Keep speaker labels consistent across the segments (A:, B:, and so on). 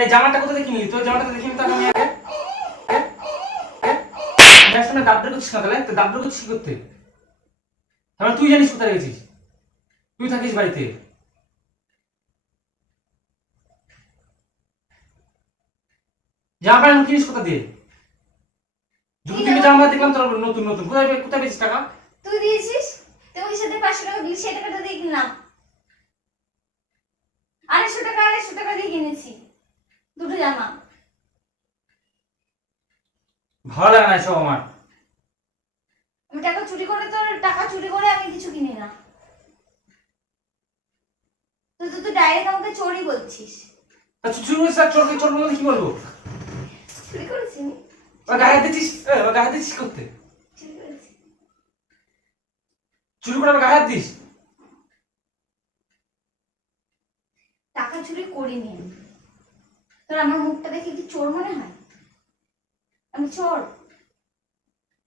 A: এই জামাটা কোথা থেকে কিনলি তোর জামাটা দেখিনি তো আমি আগে? হ্যাঁ? না দাবদার করছিস না তাহলে? তো দাবদার করছিস করতে? তাহলে তুই জানিস কোথায় গেছিস? তুই থাকিস বাড়িতে। জামা প্যান্ট কিনিস কোথা দিয়ে? থেকে জামা দেখলাম তোর নতুন নতুন। কোথায় কোথায় পেয়েছিস টাকা?
B: তুই দিয়েছিস? তুই ওই সাথে পাঁচশো টাকা দিলি সেই টাকাটা দিয়ে কিনলাম। আড়াইশো টাকা আড়াইশো টাকা দিয়ে কিনেছি। দুটো জামা
A: ভালো লাগে না এসব আমার।
B: আমি টাকা চুরি করে তোর টাকা চুরি করে আমি কিছু কিনি না। তুই তো তুই ডাইরেক্ট আমাকে চোরই বলছিস।
A: তা চুরি আর চোরকে চোর বলতে কি বলব?
B: চুরি করেছি
A: গায়ে গায়ে হাত করতে?
B: চুরি
A: করে গায়ে দিস?
B: টাকা চুরি করিনি আমি। তোর আমার মুখটা দেখে কি চোর মনে হয়? আমি চোর।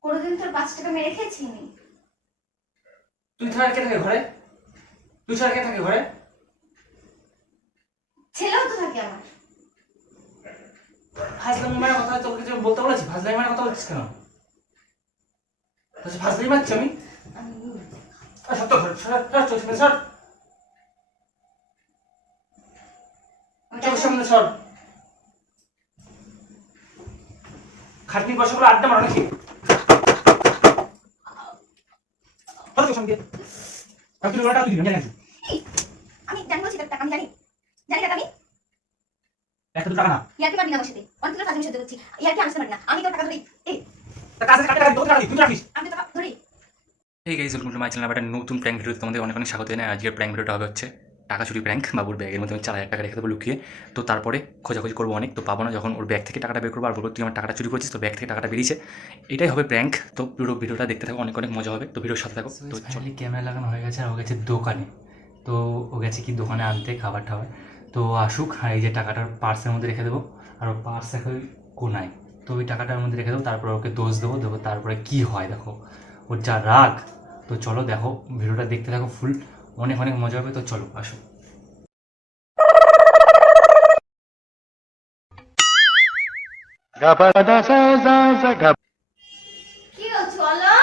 B: কোনোদিন তোর পাঁচ টাকা মেরে খেয়েছি আমি।
A: তুই ছাড়া কে থাকে ঘরে? তুই ছাড়া কে থাকে ঘরে?
B: ছেলেও তো থাকে আমার।
A: ফাজলামি মানে কথা তোকে কিছু বলতে বলেছি? ফাজলামি মানে কথা বলছিস কেন? ফাজলামি মারছি আমি? সত্য ঘর সর সর চোখের সামনে সর।
B: টাকা-
A: সামনে সর। খাটনি বসে করে আড্ডা মারো নাকি? ধর চোখের আমি তুই টাকা দিবি জানি।
B: আমি জানি বলছি টাকা আমি জানি। জানি টাকা আমি?
A: একটা দু টাকা না।
B: ইয়ারকি মারি না আমার সাথে। অনেক তোর কাজ আমি করছি। ইয়ারকি আনতে পারি না। আমি তোর টাকা ধরি। এই
A: তা কাজে কাটে টাকা টাকা তুই রাখিস।
B: আমি তোর ধরি।
C: এই guys welcome to my channel একটা নতুন প্র্যাঙ্ক ভিডিওতে তোমাদের অনেক অনেক স্বাগত। জানাই আজকের প্র্যাঙ্ক ভিডিওটা হবে হচ্ছে টাকা চুরি প্র্যাঙ্ক বাবুর ব্যাগের মধ্যে আমি চার হাজার টাকা রেখে দেবো লুকিয়ে তো তারপরে খোঁজাখুঁজি করব অনেক তো পাবো না যখন ওর ব্যাগ থেকে টাকাটা বের করব আর বলব তুই আমার টাকাটা চুরি করছিস তো ব্যাগ থেকে টাকাটা বেরিয়েছে। এটাই হবে প্র্যাঙ্ক তো পুরো ভিডিওটা দেখতে থাকো অনেক অনেক মজা হবে তো ভিডিওর সাথে থাকো তো
A: ক্যামেরা লাগানো হয়ে গেছে আর ও গেছে দোকানে তো ও গেছে কি দোকানে আনতে খাবার টাবার তো আসুক আর এই যে টাকাটার পার্সের মধ্যে রেখে দেবো আর ও পার্স এখন কোনায় তো ওই টাকাটার মধ্যে রেখে দেবো তারপরে ওকে দোষ দেবো দেবো তারপরে কি হয় দেখো ওর যা রাগ তো চলো দেখো ভিডিওটা দেখতে থাকো ফুল অনেক অনেক মজা হবে তো চলো আসো
B: কি চলো।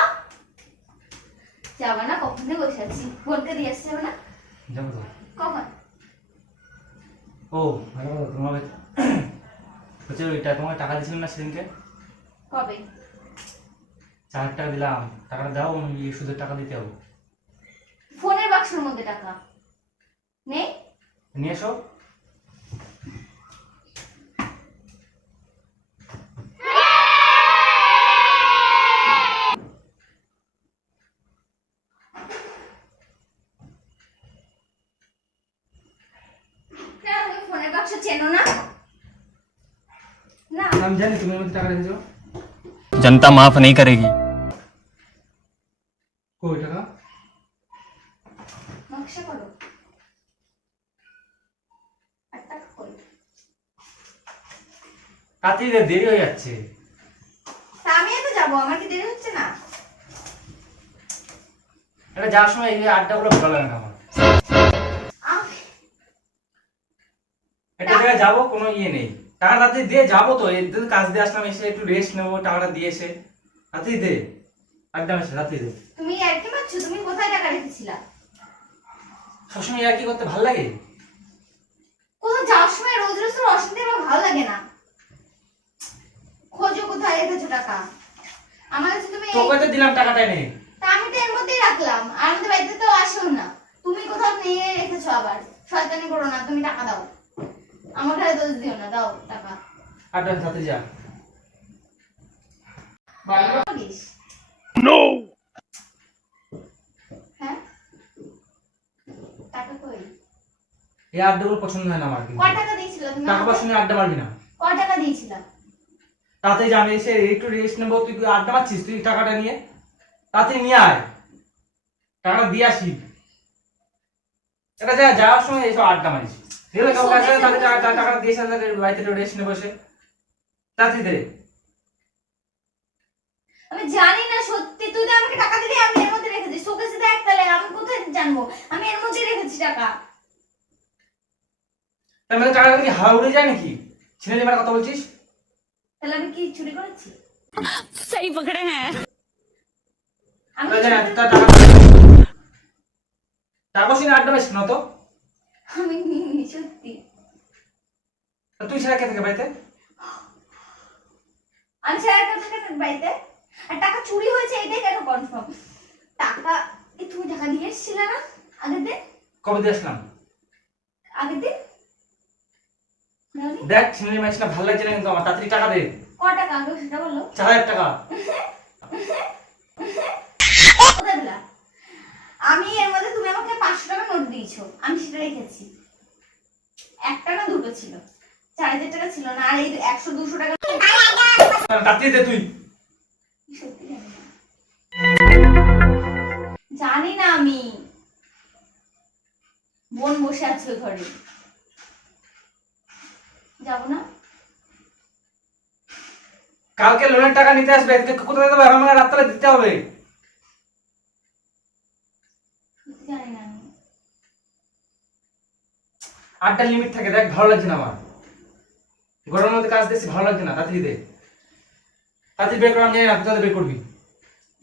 B: যাবে না কখন বসে আছি। বোনকে দিয়ে আসতে না?
A: যাব তো।
B: কখন?
A: ও ভালো তোমার হচ্ছে ওইটা তোমাকে টাকা দিয়েছিলাম না সেদিনকে?
B: কবে?
A: চার হাজার টাকা দিলাম। টাকাটা দাও আমি সুদের টাকা দিতে হবে
B: ফোনের বাক্সের মধ্যে টাকা। নেই
A: নিয়ে এসো
B: কেন তুমি ফোনের বাক্স চেনো না না
A: আমি জানি তুমি টাকা রেখেছো কই টাকা
B: নকশা করো আর টাকা কই
A: তাড়াতাড়ি দেরি হয়ে যাচ্ছে
B: তা আমিও তো যাব আমার কি দেরি হচ্ছে না
A: এটা যাওয়ার সময় এই আড্ডাগুলো ভালো লাগে না আমার
B: আহ,
A: একটা জায়গায় যাব কোনো ইয়ে নেই টাকা তাড়াতাড়ি দিয়ে যাব তো এদিন কাজ দিয়ে আসলাম এসে একটু রেস্ট নেব টাকাটা দিয়ে এসে। তাড়াতাড়ি দে আড্ডা মেশে তাড়াতাড়ি দে।
B: তুমি আর কি মারছো তুমি কোথায় টাকা রেখেছিলা?
A: সবসময় আর কি করতে ভালো লাগে?
B: কোথাও যাওয়ার সময় রোজ রোজ অশান্তি আমার ভালো লাগে না। খোঁজো কোথায় রেখেছো টাকা? আমার কাছে তুমি
A: তোকে তো দিলাম টাকাটা নেই
B: তা আমি তো এর মধ্যেই রাখলাম আর আমাদের বাড়িতে তো আসেও না। তুমি কোথাও নিয়ে রেখেছো আবার। শয়তানি করো না তুমি টাকা দাও। আমার ঘরে দোষ দিও না দাও টাকা।
A: আড্ডা তাড়াতাড়ি যা।
B: বলিস? হ্যাঁ? টাকা কই?
A: এই আড্ডাগুলো পছন্দ হয় না আমার কিন্তু।
B: কয় টাকা দিয়েছিল তুমি
A: টাকা? আড্ডা মারবি না।
B: কয় টাকা দিয়েছিলা?
A: যা আমি এসে একটু রেস্ট নেব তুই আড্ডা মারছিস? তুই টাকাটা নিয়ে। তাড়াতাড়ি নিয়ে আয়। টাকাটা দিয়ে আসি। এটা যা যাওয়ার সময় এইসব আড্ডা মারিস।
B: আমি জানি না সত্যি। তুই আমাকে টাকা দিলি আমি এর মধ্যে রেখেছি। শোকেসে দেখ তাহলে আমি কোথায় জানব? আমি এর মধ্যে রেখেছি টাকা।
A: তার মানে টাকা কি হাওয়া যায় নাকি? ছেলে এবার কথা বলছিস?
B: তাহলে আমি কি চুরি করেছি?
D: সেই পকড়ে হ্যাঁ
B: আমি
A: টাকা টাকা সিনে আড্ডা বেশ না তো?
B: আমি নিইনি সত্যি
A: তুই ছাড়া কে থাকে বাড়িতে?
B: আমি ছাড়া কেউ থাকে না বাড়িতে? আর টাকা চুরি হয়েছে এটাই কেন কনফার্ম টাকা তুমি টাকা দিয়ে এসেছিলে না আগের দিন?
A: কবে দিয়ে আসলাম?
B: আগের দিন?
A: দেখ ছেলে ম্যাচটা ভালো লাগছে না কিন্তু আমার। তাড়াতাড়ি টাকা দে।
B: ক টাকা আগে সেটা বলো।
A: চার হাজার টাকা।
B: কোথায় পেলা? আমি এর মধ্যে তুমি আমাকে পাঁচশো টাকা নোট দিয়েছ আমি সেটা রেখেছি। একটা না দুটো ছিল? চার হাজার টাকা ছিল না আর এই একশো দুশো টাকা
A: দে তুই।
B: জানি না। আমি। বোন বসে আছে ঘরে। যাব না?
A: কালকে লোনের টাকা নিতে আসবে কোথায় দেবো আমার রাত্রে দিতে হবে।
B: জানি না। আমি
A: আটটা লিমিট থাকে দেখ ভালো লাগছে না আমার। গরমের মধ্যে কাজ দেখছি ভালো লাগছে না তাড়াতাড়ি দে। তাড়াতাড়ি বের করে জানি না তুই বের করবি।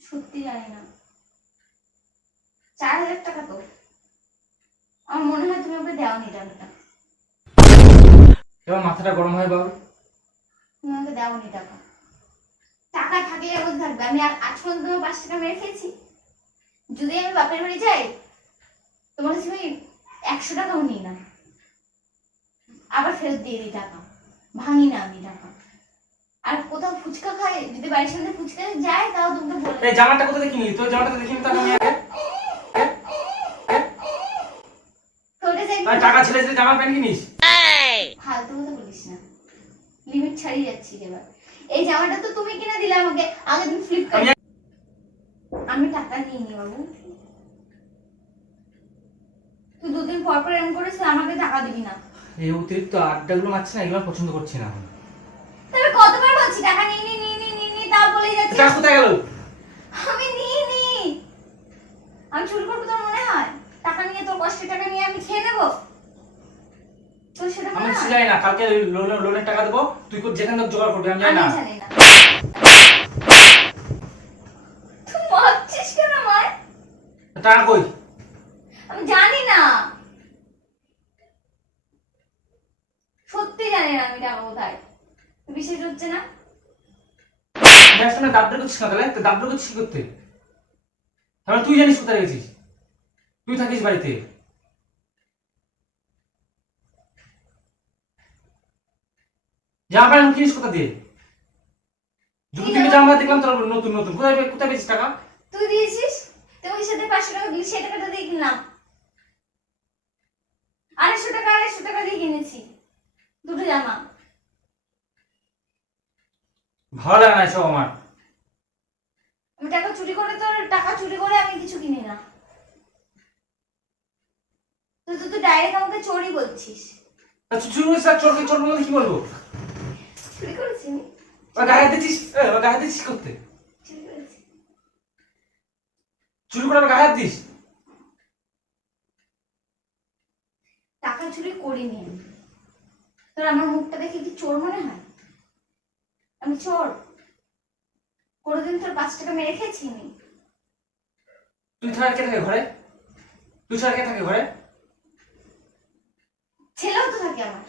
B: সত্যি জানি না। চার হাজার টাকা তো। আমার মনে হয় তুমি আমাকে দেওনি টাকাটা।
A: এবার মাথাটা গরম হয় বাবু।
B: তুমি আমাকে দেওনি টাকা। টাকা থাকলে এমন থাকবে। আমি আর আজ পর্যন্ত তোমার পাঁচ টাকা মেরে খেয়েছি যদি আমি বাপের বাড়ি যাই তোমার কাছে আমি একশো টাকাও নিই না। আবার ফেরত দিয়ে দিই টাকা। ভাঙি না আমি টাকা। আর কোথাও ফুচকা খাই যদি বাড়ির সামনে ফুচকা যায় তাও তোমাকে বলে।
A: এই জামাটা কোথা থেকে নিলি তোর জামাটা দেখিনি তো আমি আগে।
B: তো ওটা যে
A: আর টাকা ছেড়ে ছেড়ে জামা প্যান্ট কিনিস?
B: ফালতু কথা বলিস না। লিমিট ছাড়িয়ে যাচ্ছি এবার। এই জামাটা তো তুমি কিনে দিলে আমাকে আগের দিন ফ্লিপকার্ট
A: আমি-
B: টাকা নিইনি বাবু। তুই দুদিন পর পর এরকম করিস আমাকে টাকা দিবি না।
A: এই অতিরিক্ত আড্ডাগুলো মারছে না এগুলো পছন্দ করছি না।
B: তবে কতবার বলছি টাকা নিইনি নিইনি নিইনি তাও বলেই যাচ্ছিস?
A: টাকা কোথায় গেল?
B: আমি নিইনি আমি চুরি করব তোর মনে হয়? টাকা নিয়ে তোর কষ্টের টাকা নিয়ে আমি খেয়ে নেব? তোর সেটা
A: আমি জানি না কালকে লোনের টাকা দেবো তুই যেখান জোগাড় করবি আমি জানি না
B: জানি না তুই মারছিস কেন আমায়
A: টাকা কই?
B: আমি জানি না। সত্যি জানি না আমি টাকা কোথায়। বিশেষ হচ্ছে না?
A: দেখ শোনা দাবদার করছিস না তাহলে? দাবদার করছিস কি করতে? তাহলে তুই জানিস কোথায় গেছিস? তুই থাকিস বাড়িতে। জামা প্যান্ট কিনিস কোথা দিয়ে? দুটো তিনটে জামা দেখলাম তোর নতুন নতুন। কোথায় কোথায় পেয়েছিস টাকা?
B: তুই দিয়েছিস? ওই সাথে পাঁচশো টাকা দিলি সেই টাকাটা দিয়ে কিনলাম। আড়াইশো টাকা আড়াইশো টাকা দিয়ে কিনেছি। দুটো জামা।
A: ভালো লাগে না এসব আমার?
B: আমি টাকা চুরি করে তোর টাকা চুরি করে আমি কিছু কিনি না। তুই তো তুই ডাইরেক্ট আমাকে চোরই বলছিস।
A: তুই চুরি করিস আর চোরকে চোর বলতে কি বলব?
B: চুরি করেছি আমি।
A: গায়ে দিচ্ছিস? গায়ে দিচ্ছিস করতে
B: চুরি করেছি
A: চুরি করে গায়ে হাত দিস?
B: টাকা চুরি করিনি তোর আমার মুখটা দেখে কি চোর মনে হয়? আমি চোর। কোনোদিন তোর পাঁচ টাকা মেরে খেয়েছি আমি।
A: তুই ছাড়া কে থাকে ঘরে? তুই ছাড়া কে থাকে ঘরে?
B: ছেলেও তো থাকে আমার।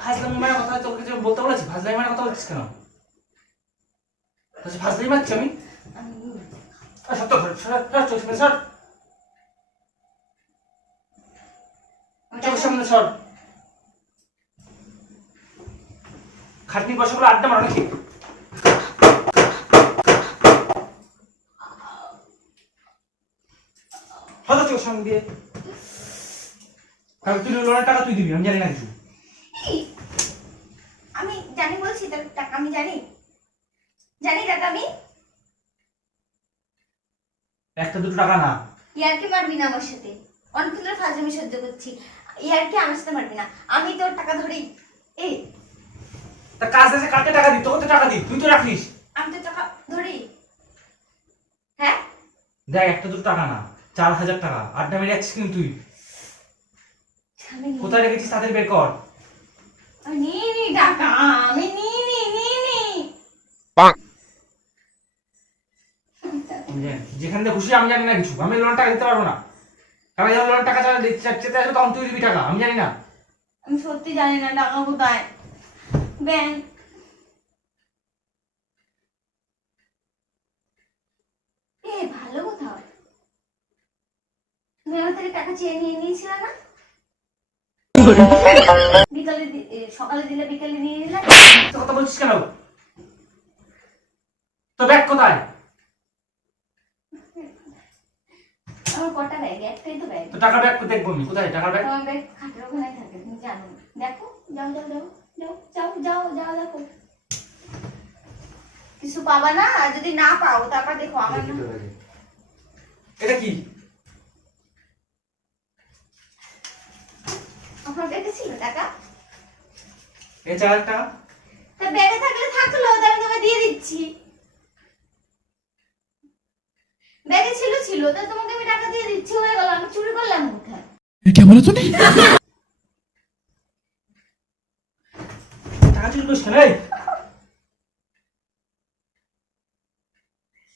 A: ফাজলামি মারা কথা তোকে বলতে বলেছি? ফাজলামি মারা কথা বলছিস কেন? ফাজলামি মারছি আমি? সামনে খাটনি বসে বলে আড্ডা মারো নাকি হয়তো চোখের সামনে দিয়ে কারণ তুই লোনের টাকা তুই দিবি আমি জানি না কিছু
B: আমি জানি বলছি টাকা আমি জানি জানি টাকা আমি
A: একটা দুটো টাকা না।
B: ইয়ারকে মারবি না আমার সাথে। অনেকক্ষণ ধরে ফাজলামি সহ্য করছি। ইয়ারকে আমার সাথে মারবি না। আমি তোর টাকা ধরেই এই
A: তা কাজ আছে কাকে টাকা দিই? তোকে তো টাকা দিই। তুই তো রাখিস।
B: আমি তো টাকা ধরি হ্যাঁ?
A: দেখ একটা দুটো টাকা না। চার হাজার টাকা। আড্ডা মেরে যাচ্ছিস কিন্তু তুই। কোথায় রেখেছিস তাদের বের কর।
B: আমি নি টাকা। আমি নি নিয়ে নি
A: আমি জানি। যেখান থেকে খুশি আমি জানি না কিছু। আমি লোন টাকা দিতে পারব না। কারণ যখন লোন টাকা চাইতে চেতে আসবে তখন তুই দিবি টাকা আমি জানি না।
B: আমি সত্যি জানি না টাকা কোথায়? ব্যাংক এ ভালো কোথাও? তুমি আমার থেকে টাকা চেয়ে নিয়ে নিয়েছিলে না? বিকালে সকালে দিলে বিকালে নিয়ে নিলে?
A: তো কথা বলছিস কেন? তো ব্যাগ কোথায়?
B: আমার কটা ব্যাগ একটাই তো ব্যাগ
A: তো টাকার ব্যাগ দেখব আমি। কোথায়? টাকার ব্যাগ
B: আমার ব্যাগ খাটের ওখানে থাকে তুমি জানো। দেখো যাও যাও যাও যাও যাও যাও যাও দেখো। কিছু পাবা না? যদি না পাও তারপর দেখো আমার
A: এটা কি?
B: ব্যাগে ছিল টাকা?
A: এই চার
B: তা ব্যাগে থাকলে থাকল তা তোমাকে দিয়ে দিচ্ছি। ব্যাগে ছিল ছিল তা তোমাকে দিয়ে দিচ্ছি হয়ে গেল আমি চুরি করলাম কোথায়?
A: টাকা চুরি?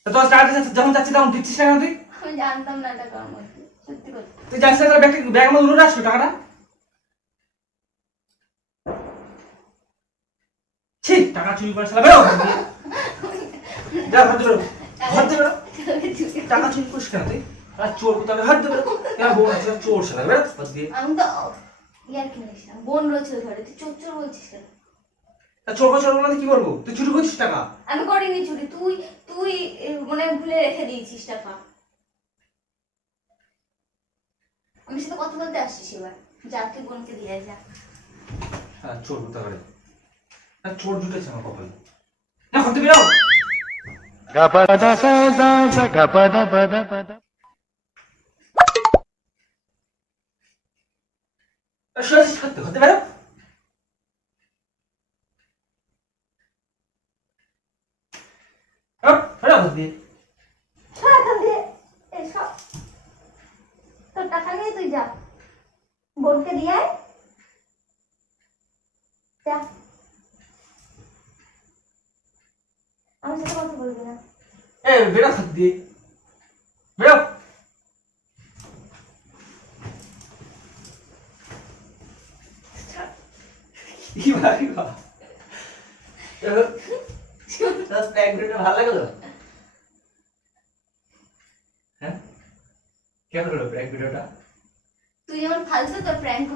A: তোর টাকা যখন যাচ্ছি তখন দিচ্ছিস না তুই?
B: আমি জানতাম না টাকা আমার সত্যি কথা।
A: তুই জানিস না তোর ব্যাগ ব্যাগ আমার উড়ে আসলো টাকাটা? ছি টাকা চুরি করে সালা বেরো। যা ঘর দিয়ে বেরো ঘর দিয়ে বেরো টাকা চুরি করিস কেন তুই? আর চোর ঘর দিয়ে বেরো এবার বোন আছে চোর ঘর দিয়ে।
B: আমি তো ইয়ার কিনেছিলাম বোন রয়েছে ঘরে। তুই চোর চোর বলছিস কেন?
A: চোর চোর বলতে কি বলব? তুই চুরি করছিস টাকা?
B: আমি করিনি চুরি। তুই তুই মানে ভুলে রেখে দিয়েছিস টাকা। আমি সাথে কথা বলতে আসছিস এবার। যা তুই বোনকে দিয়ে যা।
A: হ্যাঁ চোর কোথা করে আর চোর জুটেছে আমার কপালে। না ঘর
E: gapada pada pada.
A: আর শুয়েছিস করতে ঘর দিয়ে বেরো বেরো, বেরো ঘর দিয়ে
B: দিয়ে এই সর তোর টাকা নিয়ে তুই যা। বোনকে দিয়ে যা। আমার সাথে কথা বলবি না।
A: এ বেরো ঘর বেরো। কি ইবা বা? জাস্ট এক মিনিট ভালো লাগল? হ্যাঁ? কেন হলো প্র্যাঙ্ক ভিডিওটা
B: তুই যেমন ফালতু তো প্র্যাঙ্কও ফালতু